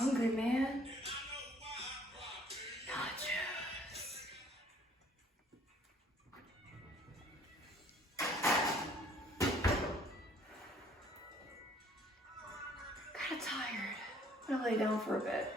hungry, man. Nachos. Kinda tired. I'm gonna lay down for a bit.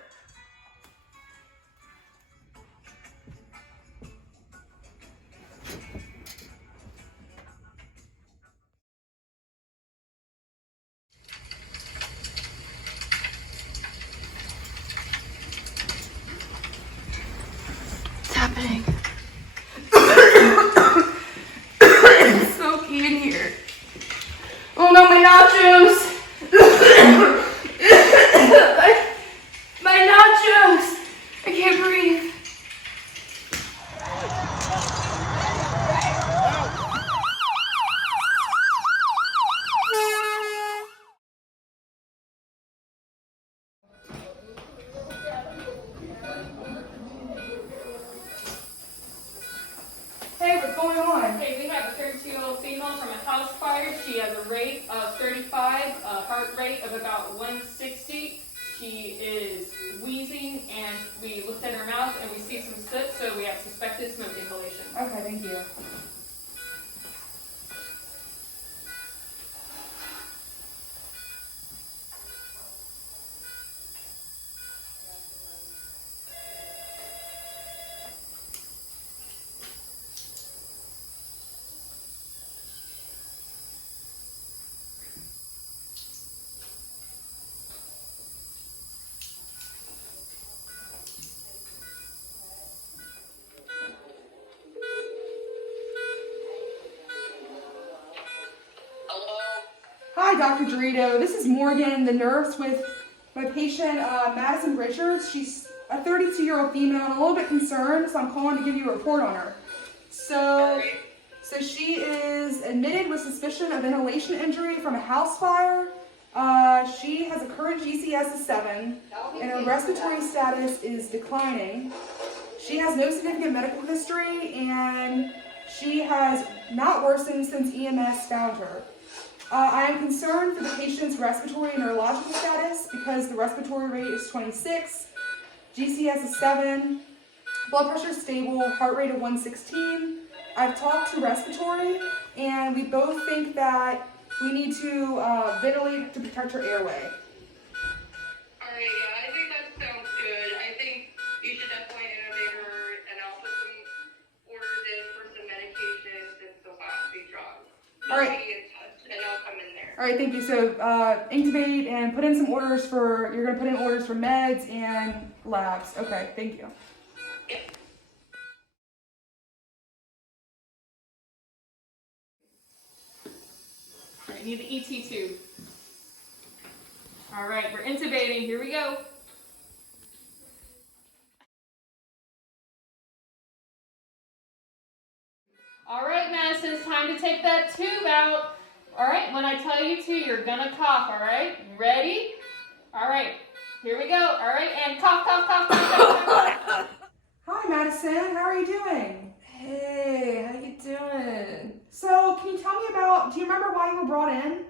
What's happening? It's smoky in here. Oh no, my nachos! my nachos! I can't breathe. Hey, what's going on? Okay, we have a 32-year-old female from a house fire. She has a rate of 35, a heart rate of about 160. She is wheezing, and we looked at her mouth and we see some soot, so we have suspected smoke inhalation. Okay, thank you. Hi, Dr. Dorito. This is Morgan, the nurse with my patient, Madison Richards. She's a 32-year-old female. I'm a little bit concerned, so I'm calling to give you a report on her. So she is admitted with suspicion of inhalation injury from a house fire. She has a current GCS of 7, and her respiratory status is declining. She has no significant medical history, and she has not worsened since EMS found her. I am concerned for the patient's respiratory and neurological status because the respiratory rate is 26, GCS is 7, blood pressure is stable, heart rate of 116. I've talked to respiratory, and we both think that we need to ventilate to protect her airway. Alright, yeah, I think that sounds good. I think you should definitely intubate her, and I'll put some orders in for some medications and some oxy drops. All right. I'll be in touch, and I'll come in there. All right, thank you. So intubate and put in some orders for, you're going to put in orders for meds and labs. Okay, thank you. Yep. All right, I need the ET tube. All right, we're intubating. Here we go. All right, Madison, it's time to take that tube out. All right, when I tell you to, you're gonna cough, all right? You ready? All right, here we go. All right, and cough, cough, cough, cough, cough, cough. Hi, Madison. How are you doing? Hey, how you doing? So, can you tell me about, do you remember why you were brought in?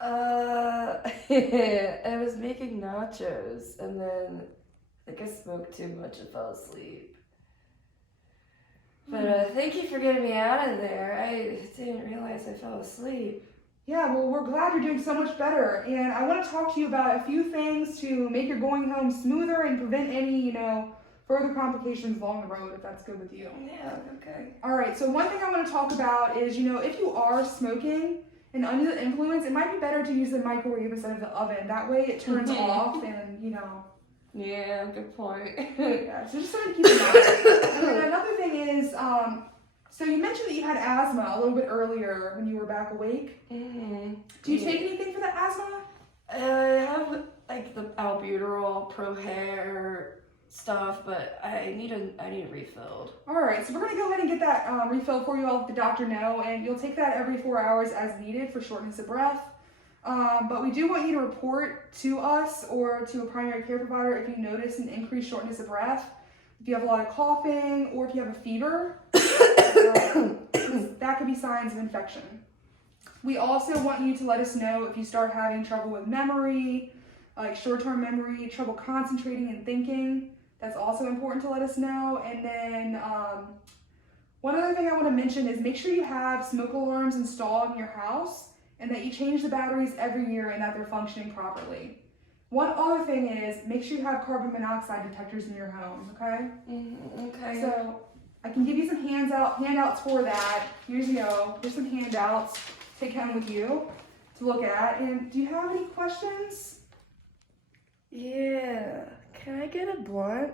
I was making nachos and then I think I smoked too much and fell asleep. But thank you for getting me out of there. I didn't realize I fell asleep. Yeah, well, we're glad you're doing so much better. And I want to talk to you about a few things to make your going home smoother and prevent any, further complications along the road, if that's good with you. Yeah, okay. All right, so one thing I want to talk about is, if you are smoking and under the influence, it might be better to use the microwave instead of the oven. That way it turns off and, Yeah, good point. Yeah, so just something to keep in mind. And then another thing is, so you mentioned that you had asthma a little bit earlier when you were back awake. Mm-hmm. Do you take anything for the asthma? I have like the albuterol, pro hair stuff, but I need it refilled. All right, so we're gonna go ahead and get that refilled for you. I'll let the doctor know, and you'll take that every 4 hours as needed for shortness of breath. But we do want you to report to us or to a primary care provider if you notice an increased shortness of breath, if you have a lot of coughing, or if you have a fever. That could be signs of infection. We also want you to let us know if you start having trouble with memory, like short-term memory, trouble concentrating and thinking. That's also important to let us know. And then one other thing I want to mention is make sure you have smoke alarms installed in your house and that you change the batteries every year and that they're functioning properly. One other thing is make sure you have carbon monoxide detectors in your home, okay? Okay. So I can give you some handouts for that. Here's some handouts. Take home with you to look at. And do you have any questions? Yeah. Can I get a blunt?